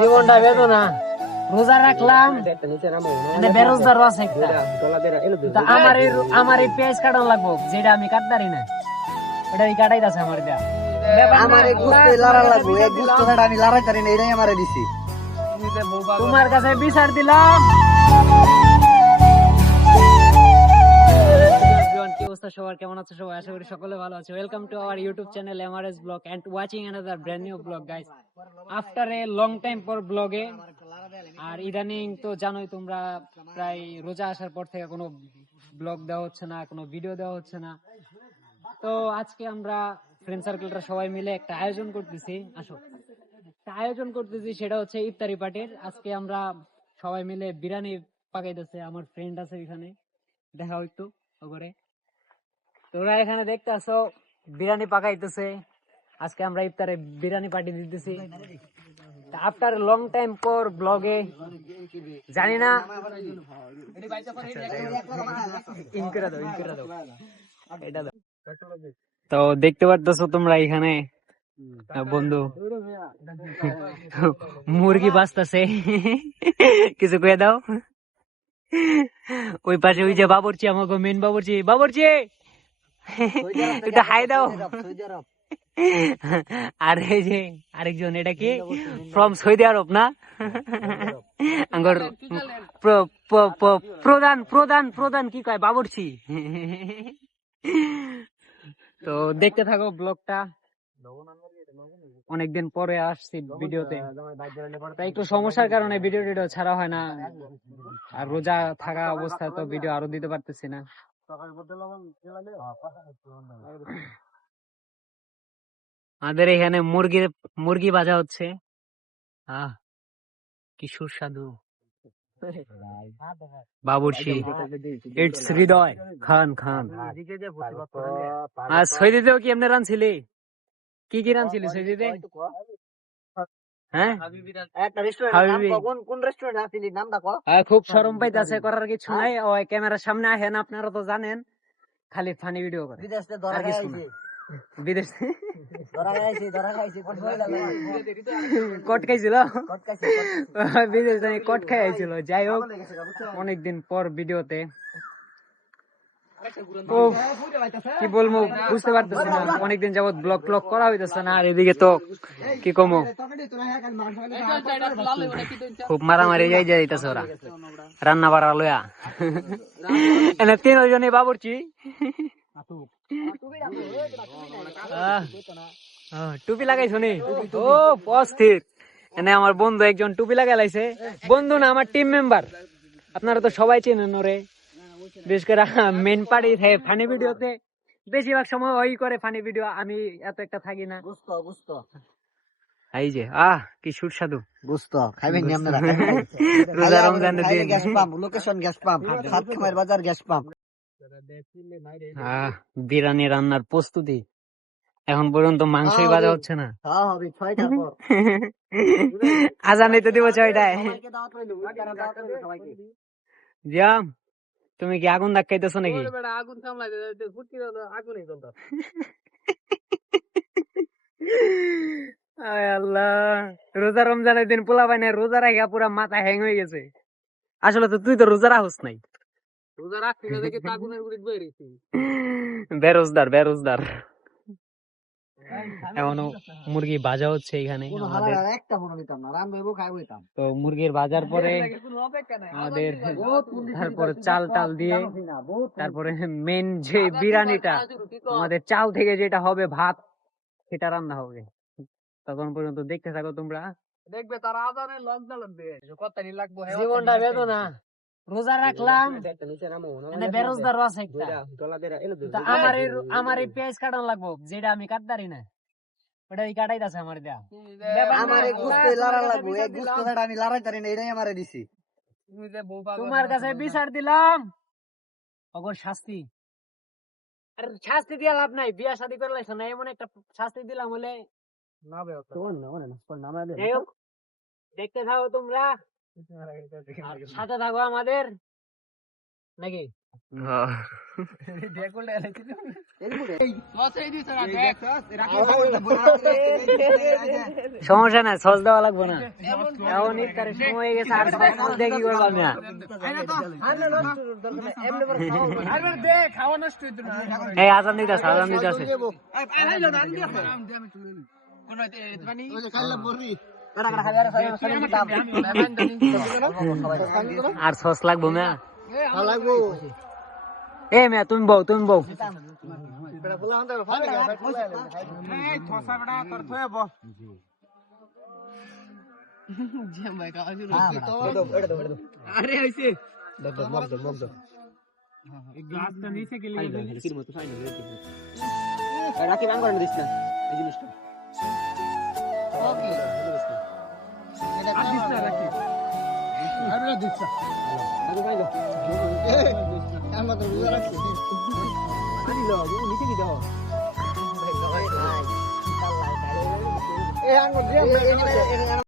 জীবনটা বেদনা রোজা রাখলাম বেরোজগার আছে আমার এই পেঁয়াজ কাটানো লাগবো যেটা আমি কাটতারি না ওটা কাটাই আছে আমার দেয়া আমার এই গুস্ত লড়া লাগবে এই গুস্তটা আমি লড়াই করি না এটাই আমারে দিছি তোমার কাছে বিচার দিলাম। কি অবস্থা সবার, কেমন আছে সবাই? আশা করি সকলে ভালো আছে। Welcome to our YouTube channel MRS blog and watching another brand new blog guys. After a long time for ব্লগে। আর ইদানিং তো জানোই তোমরা, প্রায় রোজা আসার পর থেকে কোনো ব্লগ দেওয়া হচ্ছে না, কোনো ভিডিও দেওয়া হচ্ছে না। তো আজকে আমরা ফ্রেন্ড সার্কেলটা সবাই মিলে একটা আয়োজন করতেছি। সেটা হচ্ছে ইফতারি পার্টির। আজকে আমরা সবাই মিলে বিরিয়ানি পাকাইতেছে। আমার ফ্রেন্ড আছে এখানে, দেখা হইতো ওপরে। তোমরা এখানে দেখতে আসো বিরিয়ানি পাকাইতেছে। আজকে আমরা ইফতারে বিরিয়ানি পার্টি দিতেছি আফটার লং টাইম পর ব্লগে। জানি না তো দেখতে পারতেছো তোমরা এখানে বন্ধু মুরগি বাঁচতেছে। কিছু কয়ে দাও। ওই পাশে ওই যে বাবুর্চি, আমাকে মেন বাবুর্চি এটা হাই দাও। আর এই যে আরেকজন, এটা কি ফ্রম সৌদি আরব না? প্রধান প্রধান প্রধান কি কয় বাবুর্চি। তো দেখতে থাকো ব্লগটা। অনেকদিন পরে আসছি ভিডিওতে, তাই একটু সমস্যার কারণে ভিডিও ছাড়া হয় না। আর রোজা থাকা অবস্থায় তো ভিডিও আরো দিতে পারতেছি না। আমাদের এখানে মুরগি ভাজা হচ্ছে। কি সুস্বাদু। বাবুর্চি ইটস হৃদয় খান খান। আর সৈদিতেও কি এমনি রানছিলি? কি রানছিলি সৈদিতে? হ্যাঁ, খুব শরম পাইতেছে, করার কিছু নাই। ওই ক্যামেরার সামনে আসেন, আপনারা তো জানেন, খালি ফানি ভিডিও করে। বিদেশ কট খাইছিল, বিদেশ কট খাই আইছিল। যাই হোক, অনেকদিন পর ভিডিওতে কি বলবো বুঝতে পারতেছি না। অনেকদিন যাবত ব্লগ করা হইতেছে না। আর এদিকে তো কি কমো, খুব মারামারি যাইতেছে ওরা রান্না বাড়া লয়া। এনে তিনজনে বাবুর্চি টুপি লাগাইছো নি? ও অস্থির। এনে আমার বন্ধু একজন টুপি লাগাই লাইছে। বন্ধু না, আমার টিম মেম্বার। আপনারা তো সবাই চেনেন ওরে। বিশেষ করে মেন পার্টি ফানি ভিডিওতে বেশিরভাগ সময় ওই করে ফানি ভিডিও। আমি এত একটা থাকি না। এই যে কি সুস্বাদু গুস্ত খাইবেন নি আপনারা? রোজা রমজানের দিন gas pump, location gas pump, সাতখামের বাজার গ্যাস পাম্প। বিরিয়ানি রান্নার প্রস্তুতি। এখন পর্যন্ত মাংসই ভাজা হচ্ছে না। আজান নিতে দিব 6টায়। জিয়াম, তুমি কি আগুন ধাক্কাইতেছো নাকি? আগুন আল্লাহ, রোজা রমজানের দিন পোলা পাই না, রোজা রাখা পুরা মাথা হ্যাং হয়ে গেছে। আসলে তো তুই তো রোজা রাখস নাই। বেরোজদার। এখনো মুরগি ভাজা হচ্ছে এখানে আমাদের। তো মুরগির ভাজার পরে আমাদের তারপরে চাল দিয়ে, তারপরে মেন যে বিরিয়ানিটা, আমাদের চাল থেকে যেটা হবে ভাত, সেটা রান্না হবে। তখন পর্যন্ত দেখতে থাকো তোমরা। দেখবে তারা আজানের লজ্জা লাগবে। জীবনটা বেদনা রোজা রাখলাম বেরোজগার আছে। আমার এই পেঁয়াজ কাটানো লাগবো যেটা আমি কাটতারি না, ওটা কাটাই আছে আমার দেয়া। আমার এই গুস্ত লড়া লাগবে এই গুস্তটা আমি লড়াই করি না এটাই আমারে দিছি। তোমার কাছে বিচার দিলাম, অগর শাস্তি। আর শাস্তি দিয়ে লাভ নাই, বিয়া শাদী করে লাইছ না, এমন একটা শাস্তি দিলাম হলে দেখতে থাকো তোমরা, সাথে থাকো আমাদের নাকি। সমস্যা নাই, সস দেওয়া লাগবো না। এখন ইফতারের সময় হয়ে গেছে, আর সস দিয়ে কি করবো আমি? এই আজান দিতেছে, আজান দিতেছে। আর সস লাগবো না? এ মেয়া তুমি বউ, তুমি বউ। রাখি বান করে দিস না এই জিনিসটা। এ আঙ্গুর দিয়ে